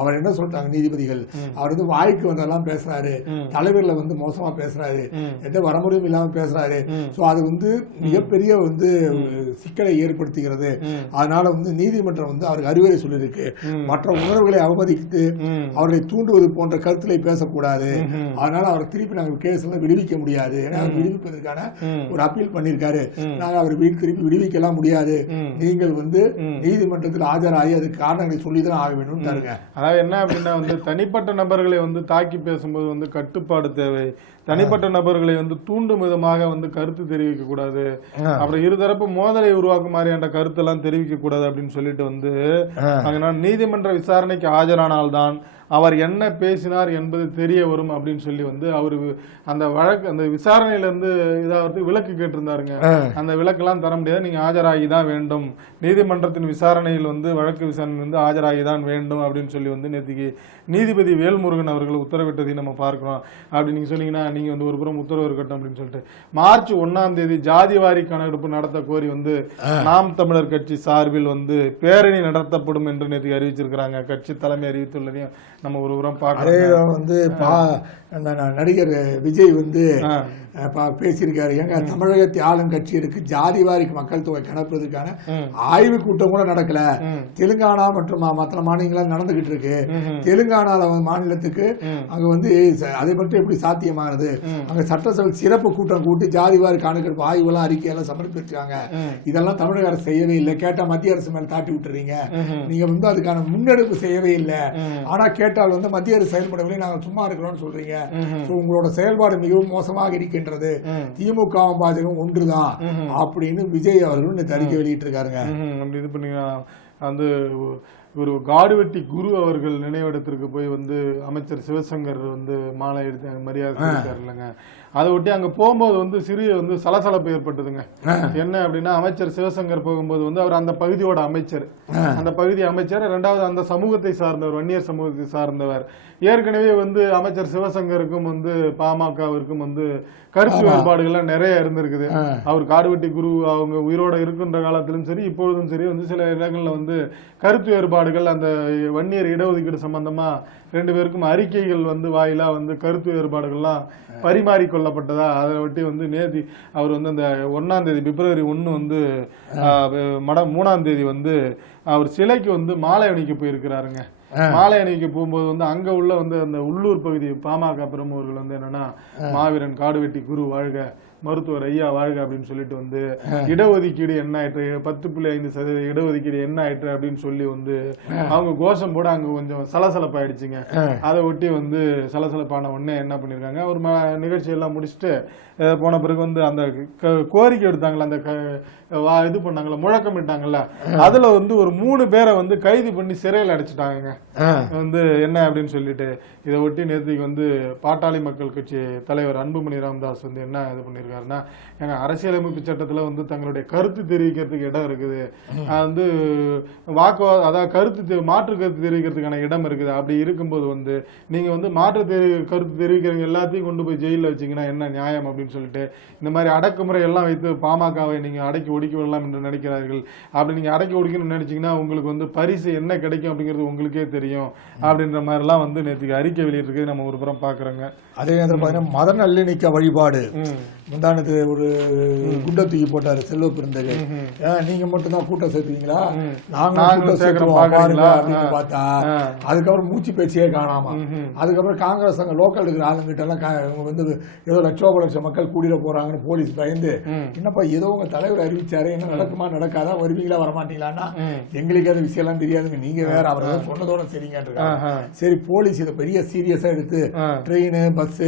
அவர் என்ன சொல்றாங்க நீதிபதிகள், அவர் வந்து வாய்க்கு வந்தெல்லாம் பேசுறாரு, தலைவர்ல வந்து மோசமா பேசுறாரு, எந்த வரமுறையும் இல்லாம பேசுறாரு. சோ அது வந்து மிகப்பெரிய வந்து சிக்கலை ஏற்படுத்துகிறது. அதனால வந்து நீதிமன்றம் வந்து அவருக்கு அறிவுரை சொல்லியிருக்கு, மற்ற உணர்வுகளை அவமதித்து அவரை தூண்டுவது போன்ற கருத்துக்களை பேசக்கூடாது, அதனால அவரை திருப்பி நாங்கள் கேஸ்ல விடுவிக்க முடியாது, ஏன்னா அவர் விடுவிப்பதற்கான ஒரு அப்பீல் பண்ணிருக்காரு, நாங்க அவர் திருப்பி விடுவிக்கலாம் முடியாது, நீங்கள் வந்து நீதிமன்றத்தில் ஆஜராகி அதுக்கு காரணங்களை சொல்லிதான் ஆக வேண்டும். அதாவது என்ன அப்படின்னா வந்து தனிப்பட்ட நபர்களை வந்து தாக்கி பேசும்போது வந்து கட்டுப்பாடு தேவை, தனிப்பட்ட நபர்களை வந்து தூண்டும் விதமாக வந்து கருத்து தெரிவிக்க கூடாது, அப்புறம் இருதரப்பு மோதலை உருவாக்கும் மாதிரியான கருத்து எல்லாம் தெரிவிக்க கூடாது அப்படின்னு சொல்லிட்டு வந்து அதனால நீதிமன்ற விசாரணைக்கு ஆஜரானால்தான் அவர் என்ன பேசினார் என்பது தெரிய வரும் அப்படின்னு சொல்லி வந்து அவரு அந்த வழக்கு அந்த விசாரணையில இருந்து இதாவது விலக்கு கேட்டிருந்தாருங்க. அந்த விலக்கெல்லாம் தர முடியாது, நீங்க ஆஜராகிதான் வேண்டும், நீதிமன்றத்தின் விசாரணையில் வந்து வழக்கு விசாரணை வந்து ஆஜராகிதான் வேண்டும் அப்படின்னு சொல்லி வந்து நேற்றுக்கு நீதிபதி வேல்முருகன் அவர்கள் உத்தரவிட்டதையும் நம்ம பார்க்கிறோம். அப்படி நீங்க சொன்னீங்கன்னா நீங்க வந்து ஒரு புறம் உத்தரவு இருக்கட்டும் அப்படின்னு சொல்லிட்டு மார்ச் 1 ஜாதிவாரி கணக்கெடுப்பு நடத்த கோரி வந்து நாம் தமிழர் கட்சி சார்பில் வந்து பேரணி நடத்தப்படும் என்று நேற்று அறிவிச்சிருக்கிறாங்க. கட்சி தலைமை அறிவித்துள்ளதையும் நம்ம ஒரு புறம் பார்க்கிறோம். வந்து நடிகர் விஜய் வந்து பேசியிருக்காரு, எங்க தமிழகத்தை ஆளும் கட்சி இருக்கு, ஜாதிவாரிக்கு மக்கள் தொகை கணக்குறதுக்கான ஆய்வு கூட்டம் கூட நடக்கல, தெலுங்கானா மற்றும் மற்ற மாநிலங்கள் நடந்துகிட்டு இருக்கு, தெலுங்கானால மாநிலத்துக்கு அங்க வந்து அதை மட்டும் எப்படி சாத்தியமானது, அங்க சட்டசபை சிறப்பு கூட்டம் கூட்டி ஜாதிவாரி கணக்கெடுப்பு ஆய்வுலாம் அறிக்கையெல்லாம் சமர்ப்பிச்சிருக்காங்க, இதெல்லாம் தமிழக அரசு செய்யவே இல்லை, கேட்டா மத்திய அரசு மேல தாட்டி விட்டுறீங்க, நீங்க வந்து அதுக்கான முன்னெடுப்பு செய்யவே இல்லை, ஆனா கேட்டால் வந்து மத்திய அரசு செயல்படவில்லை, நாங்க சும்மா இருக்கிறோம்னு சொல்றீங்க, உங்களோட செயல்பாடு மிகவும் மோசமாக இருக்கின்றது, திமுக பாஜகம் ஒன்றுதான் அப்படின்னு விஜய் அவர்கள் அறிக்கை வெளியிட்டு இருக்காருங்க. வந்து ஒரு காடுவெட்டி குரு அவர்கள் நினைவிடத்திற்கு போய் வந்து அமைச்சர் சிவசங்கர் வந்து மாலை எடுத்து மரியாதை செலுத்தார் இல்லைங்க. அதை ஒட்டி அங்க போகும்போது வந்து சிறிய வந்து சலசலப்பு ஏற்பட்டதுங்க. என்ன அப்படின்னா, அமைச்சர் சிவசங்கர் போகும்போது வந்து அவர் அந்த பகுதியோட அமைச்சர், அந்த பகுதி அமைச்சர், ரெண்டாவது அந்த சமூகத்தை சார்ந்தவர், வன்னியர் சமூகத்தை சார்ந்தவர். ஏற்கனவே வந்து அமைச்சர் சிவசங்கருக்கும் வந்து பாமகவிற்கும் வந்து கருத்து வேறுபாடுகள்லாம் நிறைய இருந்திருக்குது. அவர் காடுவெட்டி குரு அவங்க உயிரோட இருக்கின்ற காலத்திலும் சரி இப்பொழுதும் சரி வந்து சில இடங்கள்ல வந்து கருத்து வேறுபாடுகள், அந்த வன்னியர் இடஒதுக்கீடு சம்பந்தமா 2 பேருக்கும் அறிக்கைகள் வந்து வாயிலா வந்து கருத்து வேறுபாடுகள்லாம் பரிமாறிக்கொள்ளப்பட்டதா. அதை ஒட்டி வந்து நேதி அவர் வந்து அந்த 1ஆம் தேதி பிப்ரவரி 1 வந்து 3ஆம் தேதி வந்து அவர் சிலைக்கு வந்து மாலை அணிக்க போயிருக்கிறாருங்க. மாலை அணிவிக்க போகும்போது வந்து அங்க உள்ள வந்து அந்த உள்ளூர் பகுதி பாமக பிரமுகர்கள் வந்து என்னன்னா, மாவீரன் காடுவெட்டி குரு வாழ்க, மருத்துவர் ஐயா வாழ்க அப்படின்னு சொல்லிட்டு வந்து இடஒதுக்கீடு என்ன ஆயிற்று, 10.5% இடஒதுக்கீடு என்ன ஆயிற்று அப்படின்னு சொல்லி வந்து அவங்க கோஷம் போட அங்க கொஞ்சம் சலசலப்பாயிடுச்சுங்க. அதை ஒட்டி வந்து சலசலப்பான உடனே என்ன பண்ணிருக்காங்க, ஒரு நிகழ்ச்சி எல்லாம் முடிச்சுட்டு போன பிறகு வந்து அந்த கோரிக்கை எடுத்தாங்களா, அந்த இது பண்ணாங்கல்ல, முழக்கமிட்டாங்கல்ல, அதுல வந்து ஒரு 3 பேரை வந்து கைது பண்ணி சிறையில் அடைச்சிட்டாங்க வந்து என்ன அப்படின்னு சொல்லிட்டு. இதை ஒட்டி நேற்றுக்கு வந்து பாட்டாளி மக்கள் கட்சி தலைவர் அன்புமணி ராமதாஸ் வந்து என்ன இது பண்ணிருக்காருன்னா, எங்க அரசியலமைப்பு சட்டத்துல வந்து தங்களுடைய கருத்து தெரிவிக்கிறதுக்கு இடம் இருக்குது, வந்து அதாவது மாற்று கருத்து தெரிவிக்கிறதுக்கான இடம் இருக்குது. அப்படி இருக்கும்போது வந்து நீங்க வந்து கருத்து தெரிவிக்கிறவங்க எல்லாத்தையும் கொண்டு போய் ஜெயில வச்சீங்கன்னா என்ன நியாயம் அப்படின்னு சொல்லிட்டு, இந்த மாதிரி அடக்குமுறை எல்லாம் வைத்து பாமகவை நீங்க அடக்கி ஒடுக்கி விடலாம் என்று நினைக்கிறார்கள். அப்படி நீங்க அடக்கி ஒடுக்கணும்னு நினைச்சீங்கன்னா உங்களுக்கு வந்து பரிசு என்ன கிடைக்கும் அப்படிங்கிறது உங்களுக்கே தெரியும் அப்படின்ற மாதிரி எல்லாம் வந்து நேற்றுக்கு அறிக்கை வெளியிட்டு நம்ம ஒரு புறம் பாக்குறோங்க. அதே நேரத்தில் பாத்தீங்கன்னா மத நல்லிணக்க வழிபாடு முந்தானது ஒரு குண்டை தூக்கி போட்டாரு செல்வ பெருந்தகை. நீங்க மட்டும் தான் கூட்டம் சேர்த்துவீங்களா, நாங்க கூட்டம் சேர்க்கிறோம் பாருங்க அப்படின்னு பார்த்தா அதுக்கப்புறம் மூச்சு பேச்சியே காணாம. அதுக்கப்புறம் காங்கிரஸ் அங்க லோக்கல் இருக்கிற ஆளுங்கிட்ட எல்லாம் வந்து ஏதோ லட்சோப மக்கள் கூடிட போறாங்கன்னு போலீஸ் பயந்து, என்னப்பா ஏதோ உங்க தலைவர் அறிவிச்சாரு, என்ன நடக்குமா நடக்காதா, வருவீங்களா வரமாட்டீங்களான்னா, எங்களுக்கு அது விஷயம் எல்லாம் தெரியாதுங்க, நீங்க வேற அவர் சொன்னதோட சரிங்க. சரி போலீஸ் இதை பெரிய சீரியஸா எடுத்து ட்ரெயின் பஸ்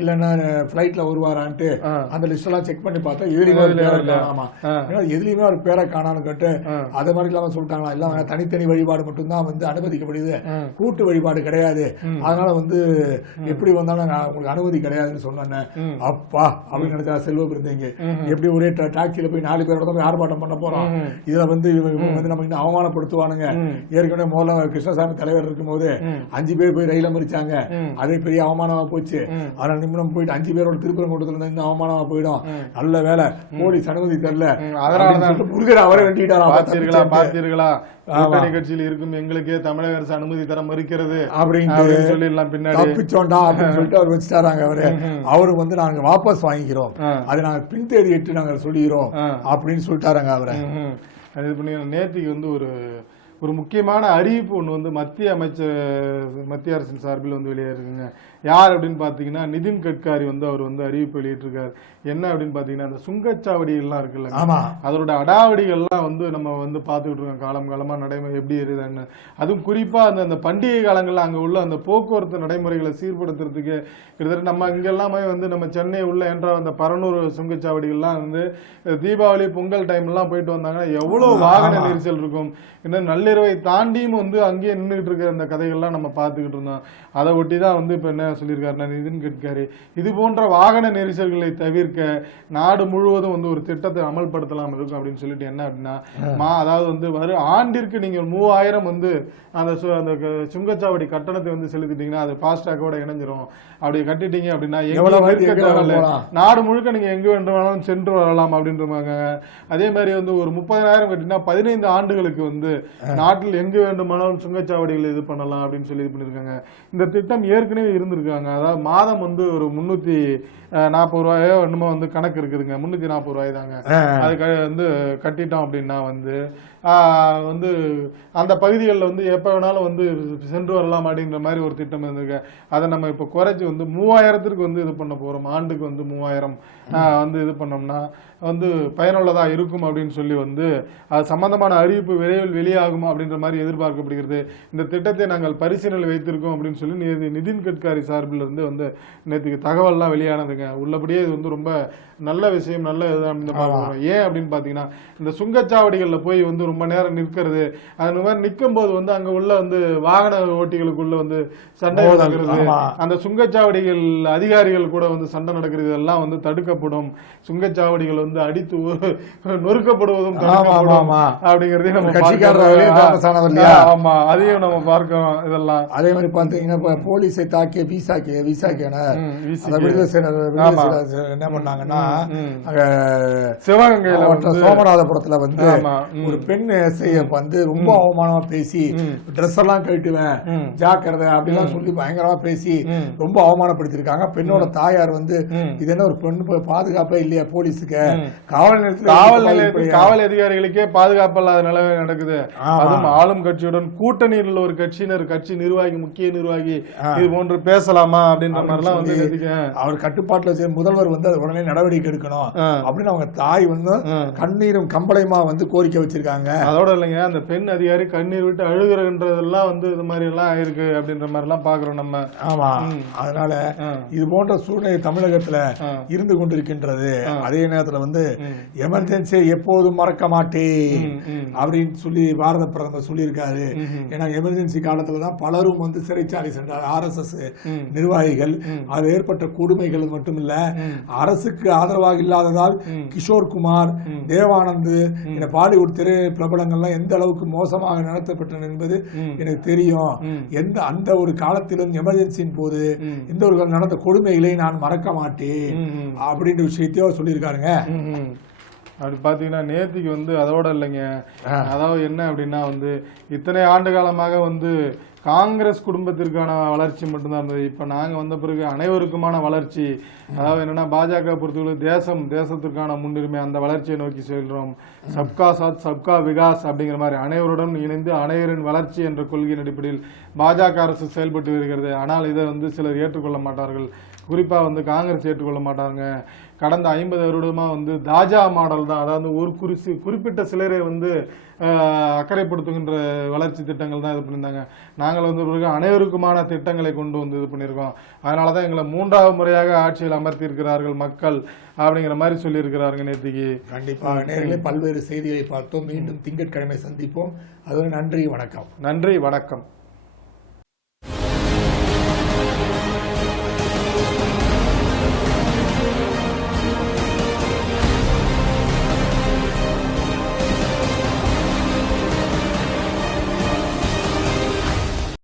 இல்லன்னா பிளைட்ல வருவாரான்ட்டு அந்த லிஸ்ட் எல்லாம் செக் பண்ணி பார்த்தா எதுலயுமே ஒரு பேரை காணான்னு கேட்டு அதே மாதிரி இல்லாம சொல்லிட்டாங்களா, இல்ல தனித்தனி வழிபாடு மட்டும்தான் வந்து அனுமதிக்கப்படுது, கூட்டு வழிபாடு கிடையாது, அதனால வந்து எப்படி வந்தாலும் உங்களுக்கு அனுமதி கிடையாதுன்னு சொன்னேன். அப்பா அப்படின்னு நினைச்சா செல்வ பெருந்தகை, எப்படி ஒரே டாக்ஸில போய் 4 பேரோட போய் ஆர்ப்பாட்டம் பண்ண போறோம், இதுல வந்து இவங்க வந்து நம்ம இன்னும் அவமானப்படுத்துவானுங்க. ஏற்கனவே முதல்ல கிருஷ்ணசாமி தலைவர் இருக்கும்போது 5 பேர் போய் ரயில மறிச்சாங்க, அதே பெரிய அவமானமா போச்சு. அதனால நிமிடம் போயிட்டு 5 பேரோட திருப்பரங்குன்றத்துல இருந்து இன்னும் அவமானமா போயிடும், நல்ல வேலை போலீஸ் அனுமதி தரல, அதனால முருகர் அவரை வெட்டிட்டாரா பாத்தீர்களா, நிகழ்ச்சியில் இருக்கும் எங்களுக்கே தமிழக அரசு அனுமதி தர மறுக்கிறது அப்படின்னு சொல்லிடலாம் பின்னாடி தப்பிச்சோண்டா அப்படின்னு சொல்லிட்டு அவர் வச்சுட்டாராங்க. அவரு வந்து நாங்க வாபஸ் வாங்கிக்கிறோம், அதை நாங்க பின்தேதி எட்டு நாங்க சொல்லிக்கிறோம் அப்படின்னு சொல்லிட்டாராங்க அவரை. அது பண்ணி நேற்றுக்கு வந்து ஒரு முக்கியமான அறிவிப்பு ஒன்று வந்து மத்திய அரசின் சார்பில் வந்து வெளியேறுங்க. யார் அப்படின்னு பார்த்தீங்கன்னா நிதின் கட்காரி வந்து அவர் வந்து அறிவிப்பு வெளியிட்டிருக்காரு. என்ன அப்படின்னு பார்த்தீங்கன்னா, அந்த சுங்கச்சாவடிகள்லாம் இருக்குல்ல, அதோட அடாவடிகள்லாம் வந்து நம்ம வந்து பார்த்துக்கிட்டு இருக்கோம் காலமா நடைமுறை எப்படி இருக்குதுன்னு. அதுவும் குறிப்பா அந்த பண்டிகை காலங்கள்ல அங்க உள்ள அந்த போக்குவரத்து நடைமுறைகளை சீர்படுத்துறதுக்கு கிட்டத்தட்ட நம்ம இங்கெல்லாமே வந்து நம்ம சென்னை உள்ள என்ற அந்த பரனூர் சுங்கச்சாவடிகள்லாம் வந்து தீபாவளி பொங்கல் டைம் எல்லாம் போயிட்டு வந்தாங்கன்னா எவ்வளவு வாகன நெரிசல் இருக்கும். இன்னும் நள்ளிரவை தாண்டியும் வந்து அங்கேயே நின்றுட்டு இருக்கிற அந்த கதைகள்லாம் நம்ம பார்த்துக்கிட்டு இருந்தோம். அதை ஒட்டி தான் வந்து இப்ப என்ன சொல்லியிருக்காருன்னா நிதின் கட்காரி, இது போன்ற வாகன நெரிசல்களை தவிர்க்க நாடு முழுவதும் வந்து ஒரு திட்டத்தை அமல்படுத்தலாம் இருக்கும் அப்படின்னு சொல்லிட்டு, என்ன அப்படின்னா அதாவது வந்து ஆண்டிற்கு நீங்க 3000 வந்து அந்த சுங்கச்சாவடி கட்டணத்தை வந்து செலுத்திட்டீங்கன்னா அது ஃபாஸ்டாகோட இணைஞ்சிரும். அப்படி கட்டிட்டீங்க அப்படின்னா நாடு முழுக்க நீங்க எங்க வேண்டுமானாலும் சென்று வரலாம் அப்படின்றாங்க. அதே மாதிரி வந்து ஒரு 30,000 கட்டினா 15 ஆண்டுகளுக்கு வந்து நாட்டில் எங்க வேண்டுமானாலும் சுங்கச்சாவடிகள் இது பண்ணலாம் அப்படின்னு சொல்லி இது பண்ணிருக்காங்க. இந்த திட்டம் ஏற்கனவே இருந்திருக்காங்க. அதாவது மாதம் வந்து ஒரு 340 ரூபாயோ என்னமோ வந்து கணக்கு இருக்குதுங்க. 340 ரூபாய் தாங்க. அது வந்து கட்டிட்டோம் அப்படின்னா வந்து அந்த பகுதிகளில் வந்து எப்ப வேணாலும் வந்து சென்று வரலாம் அப்படின்ற மாதிரி ஒரு திட்டம் இருந்திருக்கு. அதை நம்ம இப்ப குறைச்சி வந்து 3000க்கு வந்து இது பண்ண போறோம். ஆண்டுக்கு வந்து 3000 வந்து இது பண்ணோம்னா வந்து பயனுள்ளதா இருக்கும் அப்படின்னு சொல்லி வந்து அது சம்பந்தமான அறிவிப்பு விரைவில் வெளியாகும் அப்படின்ற மாதிரி எதிர்பார்க்கப்படுகிறது. இந்த திட்டத்தை நாங்கள் பரிசீலனை வைத்திருக்கோம் அப்படின்னு சொல்லி நிதின் கட்காரி சார்பில் இருந்து வந்து நேற்றுக்கு தகவல்லாம் வெளியானதுங்க. உள்ளபடியே இது வந்து ரொம்ப நல்ல விஷயம், நல்ல இதுதான். ஏன் அப்படின்னு பாத்தீங்கன்னா இந்த சுங்கச்சாவடிகள்ல போய் வந்து ரொம்ப நேரம் நிற்கிறது, அந்த மாதிரி நிற்கும் போது வந்து அங்க உள்ள வந்து வாகன ஓட்டிகளுக்குள்ள வந்து சண்டை நடக்கிறது, அந்த சுங்கச்சாவடிகள் அதிகாரிகள் கூட வந்து சண்டை நடக்கிறது, இதெல்லாம் வந்து தடுக்கப்படும். சுங்கச்சாவடிகள் வந்து அடித்து நொறுக்கப்படுவதும் அப்படிங்கறதையும் நம்ம ஆமா அதையும் நம்ம பார்க்கிறோம். இதெல்லாம் அதே மாதிரி பாத்தீங்கன்னா போலீஸை தாக்கிய என்ன பண்ணாங்கன்னா சிவகங்கையில சோமநாதபுரத்துல வந்து ஒரு பெண் வந்து ரொம்ப அவமானமா பேசி ட்ரெஸ் எல்லாம் கழட்டுவேன் ஜாக்கிரதை அப்படிலாம் சொல்லி பயங்கரமா பேசி ரொம்ப அவமானப்படுத்திருக்காங்க. பெண்ணோட தாயார் வந்து இது என்ன ஒரு பெண் பாதுகாப்பே இல்லையா போலீஸுக்கு, காவல் அதிகாரிகளுக்கே பாதுகாப்பு இல்லாத நிலைமை நடக்குது. அதுவும் ஆளும் கட்சியுடன் கூட்டணியில் உள்ள ஒரு கட்சி நிர்வாகி, முக்கிய நிர்வாகி இது போன்று பேசலாமா அப்படின்ற மாதிரி எல்லாம் வந்து அவர் கட்டுப்பாட்டுல முதல்வர் வந்து உடனே நடவடிக்கை எடுக்கணும் அப்படின்னு அவங்க தாய் வந்து கண்ணீரும் கம்பளையுமா வந்து கோரிக்கை வச்சிருக்காங்க. அதோட இல்லைங்க, அந்த பெண் அதிகாரி கண்ணீர் விட்டு அழுகிறன்றதெல்லாம் வந்து இது மாதிரி எல்லாம் இருக்கு அப்படின்ற மாதிரி எல்லாம் பாக்குறோம் நம்ம. ஆமா, அதனால இது போன்ற சூழ்நிலை தமிழகத்துல இருந்து கொண்டிருக்கின்றது. அதே நேரத்துல வந்து எமர்ஜென்சியை எப்போதும் மறக்க மாட்டேன் அப்படின்னு சொல்லி பாரத பிரதமர் சொல்லியிருக்காரு. ஏன்னா எமர்ஜென்சி காலத்துலதான் பலரும் வந்து சிறைச்சாலை சென்றார். RSS நிர்வாகிகள் அது ஏற்பட்ட கொடுமைகள் மட்டும் இல்ல, அரசுக்கு ஆதரவாக இல்லாததால் கிஷோர் குமார், தேவானந்த், பாலிவுட் திரை பிரபலங்கள்லாம் எந்த அளவுக்கு மோசமாக நடத்தப்பட்டன என்பது எனக்கு தெரியும். அந்த ஒரு காலத்திலும் எமர்ஜென்சியின் போது எந்த ஒரு நடந்த கொடுமைகளை நான் மறக்க மாட்டேன் அப்படின்ற விஷயத்தையோ சொல்லியிருக்காருங்க. அப்படி பாத்தீங்கன்னா நேத்திக்கு வந்து அதோட இல்லைங்க, அதாவது என்ன அப்படின்னா வந்து இத்தனை ஆண்டு காலமாக வந்து காங்கிரஸ் குடும்பத்திற்கான வளர்ச்சி மட்டும்தான் இருந்தது. இப்ப நாங்க வந்த பிறகு அனைவருக்குமான வளர்ச்சி, அதாவது என்னன்னா பாஜக பொறுத்தவரை தேசத்திற்கான முன்னுரிமை, அந்த வளர்ச்சியை நோக்கி செல்றோம். சப்கா சாத் சப்கா விகாஸ் அப்படிங்கிற மாதிரி அனைவருடன் இணைந்து அனைவரின் வளர்ச்சி என்ற கொள்கையின் அடிப்படையில் பாஜக அரசு செயல்பட்டு வருகிறது. ஆனால் இதை வந்து சிலர் ஏற்றுக்கொள்ள மாட்டார்கள். குறிப்பா வந்து காங்கிரஸ் ஏற்றுக்கொள்ள மாட்டாங்க. கடந்த 50 வருடமா வந்து தாஜா மாடல் தான், அதாவது ஒரு குறிப்பிட்ட சிலரை வந்து அக்கறைப்படுத்துகின்ற வளர்ச்சி திட்டங்கள் தான் இது பண்ணியிருந்தாங்க. நாங்கள் வந்து பிறகு அனைவருக்குமான திட்டங்களை கொண்டு வந்து இது பண்ணியிருக்கோம். அதனாலதான் எங்களை 3வது முறையாக ஆட்சியில் அமர்த்தி இருக்கிறார்கள் மக்கள் அப்படிங்கிற மாதிரி சொல்லி இருக்கிறார்கள் நேற்றுக்கு. கண்டிப்பாக நேர்களே பல்வேறு செய்திகளை பார்த்தோம். மீண்டும் திங்கட்கிழமை சந்திப்போம். அதுவரை நன்றி, வணக்கம். நன்றி, வணக்கம்.